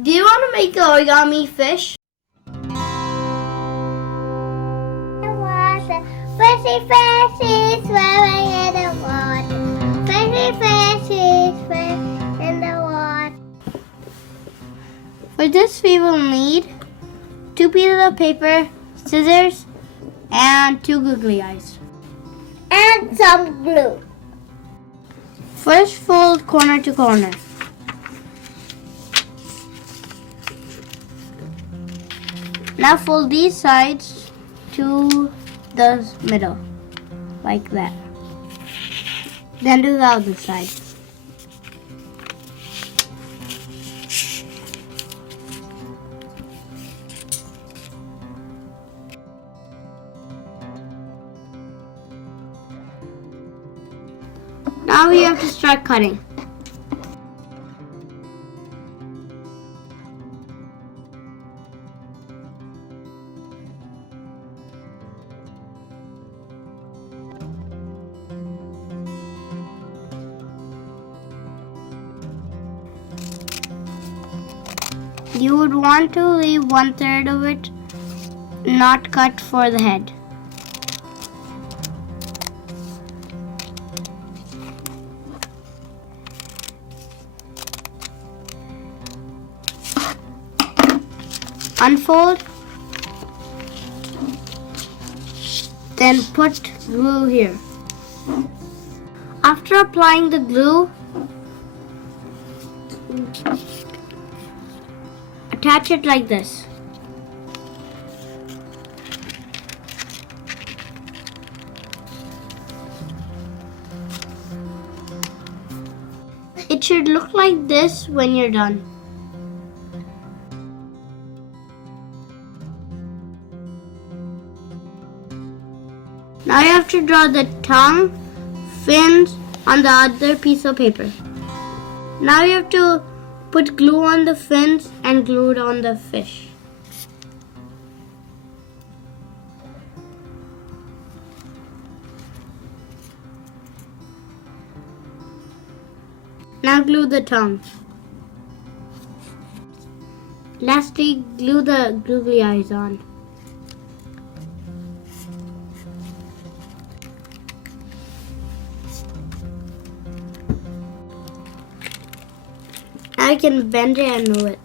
Do you want to make an origami fish? Fishy fish is swimming in the water. Fishy fish is swimming in the water. For this we will need 2 pieces of paper, scissors, and 2 googly eyes. And some glue. First fold corner to corner. Now fold these sides to the middle, like that. Then do the other side. Now we have to start cutting. You would want to leave 1/3 of it not cut for the head. Unfold, then put glue here. After applying the glue, attach it like this. It should look like this when you're done. Now you have to draw the tongue, fins on the other piece of paper. Now you have to put glue on the fins and glue it on the fish. Now glue the tongue. Lastly, glue the googly eyes on. Now you can bend it and move it.